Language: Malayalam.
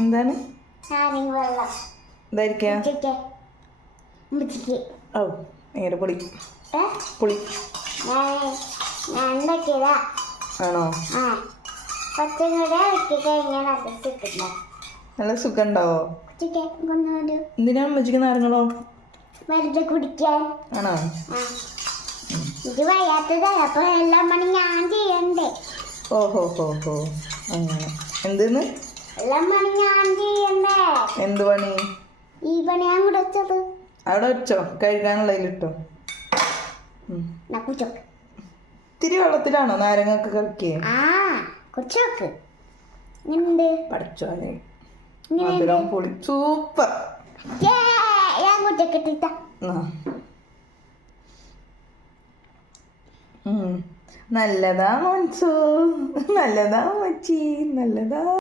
എന്താണ് വെള്ളം ഇതായിരിക്കാ? ഓ നേരെ പൊളി പൊളി ആണോ? നല്ല സുഖം ഉണ്ടാവോ? എന്തിനാണ് അമ്മച്ചിക്ക് നാരങ്ങളോ? വെറുതെ കുടിക്കാൻ. ആണോ? ഇത് വയ്യാത്തതാ, അപ്പൊ എല്ലാം പണി ഞാൻ ചെയ്യണ്ടേ. ഓഹോ ഹോ ഹോ അങ്ങനെ. എന്തെന്ന്? എല്ലാം പണി ഞാൻ ചെയ്യണ്ടേ. എന്ത് പണി? ഈ പണി ഞാൻ കൂടെ വെച്ചത്. അവിടെ വെച്ചോ, കഴിക്കാനുള്ളതിലിട്ടോ. ഇത്തിരി വെള്ളത്തിലാണോ നാരങ്ങൊക്കെ കളിക്കേ? കുറച്ചോക്ക് പഠിച്ചോനെ മധുരം പൊളി സൂപ്പർ. നല്ലതാ മോൻസു, നല്ലതാ മച്ചി, നല്ലതാ.